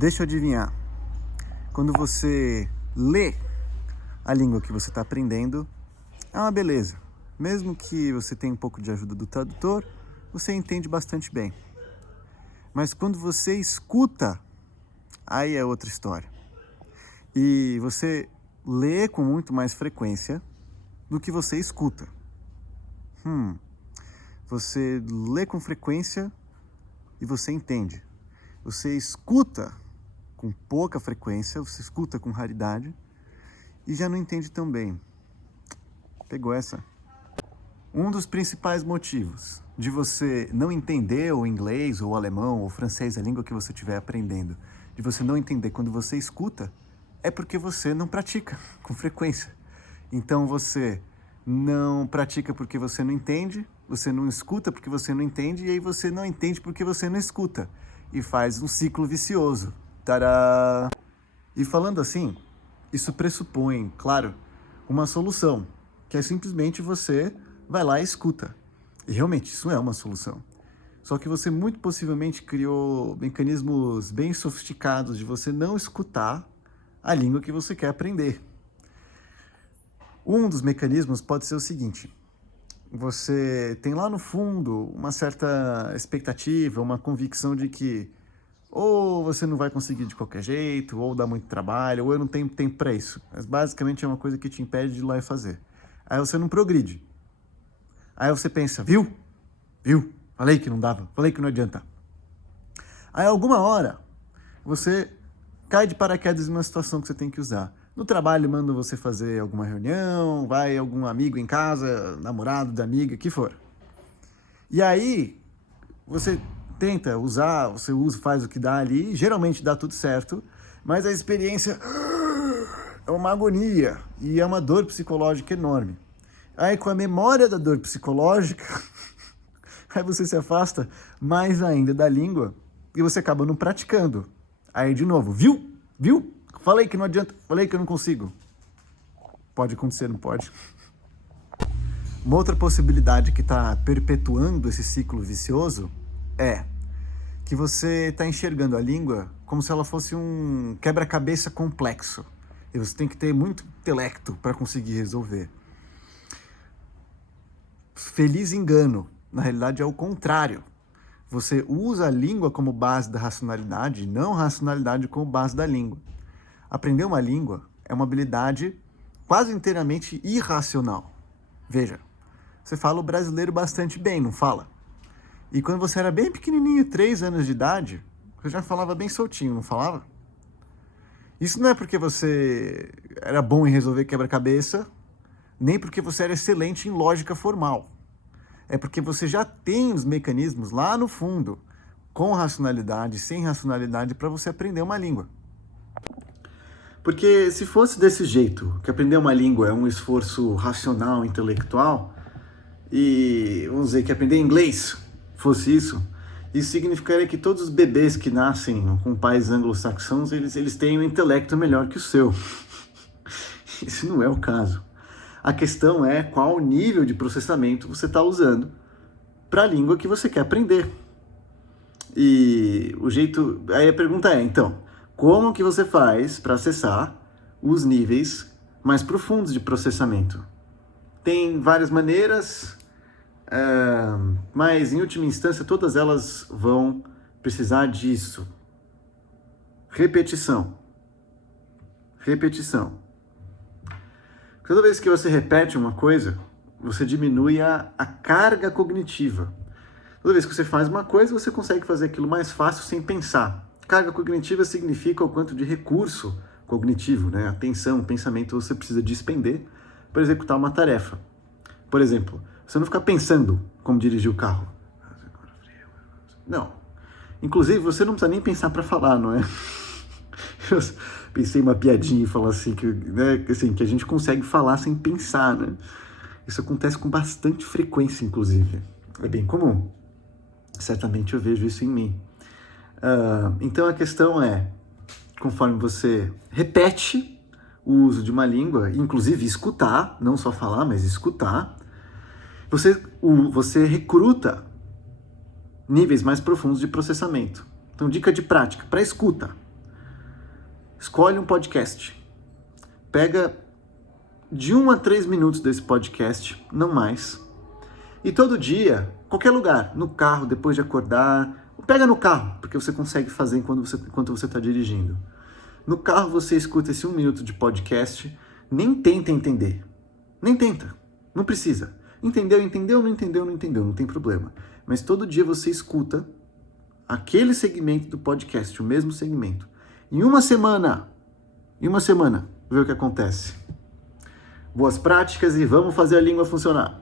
Deixa eu adivinhar. Quando você lê a língua que você está aprendendo, é uma beleza. Mesmo que você tenha um pouco de ajuda do tradutor, você entende bastante bem. Mas quando você escuta, aí é outra história. E você lê com muito mais frequência do que você escuta. Você lê com frequência e você entende. Você escuta com pouca frequência, você escuta com raridade e já não entende tão bem. Pegou essa? Um dos principais motivos de você não entender o inglês, ou o alemão, ou o francês, a língua que você estiver aprendendo, de você não entender quando você escuta, é porque você não pratica com frequência. Então você não pratica porque você não entende, você não escuta porque você não entende, e aí você não entende porque você não escuta. E faz um ciclo vicioso. Tadá! E falando assim, isso pressupõe, claro, uma solução, que é simplesmente você vai lá e escuta. E realmente, isso é uma solução. Só que você muito possivelmente criou mecanismos bem sofisticados de você não escutar a língua que você quer aprender. Um dos mecanismos pode ser o seguinte: você tem lá no fundo uma certa expectativa, uma convicção de que ou você não vai conseguir de qualquer jeito, ou dá muito trabalho, ou eu não tenho tempo para isso. Mas basicamente é uma coisa que te impede de ir lá e fazer. Aí você não progride. Aí você pensa, viu? Falei que não dava, falei que não adianta. Aí alguma hora você cai de paraquedas em uma situação que você tem que usar. No trabalho mandam você fazer alguma reunião, vai algum amigo em casa, namorado da amiga, que for. E aí você tenta usar, você usa, faz o que dá ali, geralmente dá tudo certo, mas a experiência é uma agonia e é uma dor psicológica enorme. Aí com a memória da dor psicológica, aí você se afasta mais ainda da língua e você acaba não praticando. Aí de novo, viu? Falei que não adianta, falei que eu não consigo. Pode acontecer, não pode? Uma outra possibilidade que está perpetuando esse ciclo vicioso é que você está enxergando a língua como se ela fosse um quebra-cabeça complexo. E você tem que ter muito intelecto para conseguir resolver. Feliz engano. Na realidade é o contrário. Você usa a língua como base da racionalidade, não a racionalidade como base da língua. Aprender uma língua é uma habilidade quase inteiramente irracional. Veja, você fala o brasileiro bastante bem, não fala? E quando você era bem pequenininho, 3 anos de idade, você já falava bem soltinho, não falava? Isso não é porque você era bom em resolver quebra-cabeça, nem porque você era excelente em lógica formal. É porque você já tem os mecanismos lá no fundo, com racionalidade, sem racionalidade, para você aprender uma língua. Porque se fosse desse jeito, que aprender uma língua é um esforço racional, intelectual, e vamos dizer que aprender inglês fosse isso significaria que todos os bebês que nascem com pais anglo-saxãos, eles têm um intelecto melhor que o seu. Isso não é o caso. A questão é qual nível de processamento você está usando para a língua que você quer aprender. E o jeito... Aí a pergunta é, então, como que você faz para acessar os níveis mais profundos de processamento? Tem várias maneiras, mas em última instância todas elas vão precisar disso. Repetição. Toda vez que você repete uma coisa, você diminui a carga cognitiva. Toda vez que você faz uma coisa, você consegue fazer aquilo mais fácil sem pensar. Carga cognitiva significa o quanto de recurso cognitivo, né? Atenção, pensamento você precisa despender para executar uma tarefa. Por exemplo, você não ficar pensando como dirigir o carro. Não. Inclusive, você não precisa nem pensar para falar, não é? Eu pensei uma piadinha e falar assim que a gente consegue falar sem pensar, né? Isso acontece com bastante frequência, inclusive. É bem comum. Certamente eu vejo isso em mim. Então a questão é, conforme você repete o uso de uma língua, inclusive escutar, não só falar, mas escutar, você recruta níveis mais profundos de processamento. Então, dica de prática, para escuta. Escolhe um podcast. Pega de 1 a 3 minutos desse podcast, não mais. E todo dia, qualquer lugar, no carro, depois de acordar, pega no carro, porque você consegue fazer enquanto você está dirigindo. No carro você escuta esse 1 minuto de podcast, nem tenta entender. Nem tenta, não precisa. Entendeu, não tem problema. Mas todo dia você escuta aquele segmento do podcast, o mesmo segmento. Em uma semana, vê o que acontece. Boas práticas e vamos fazer a língua funcionar.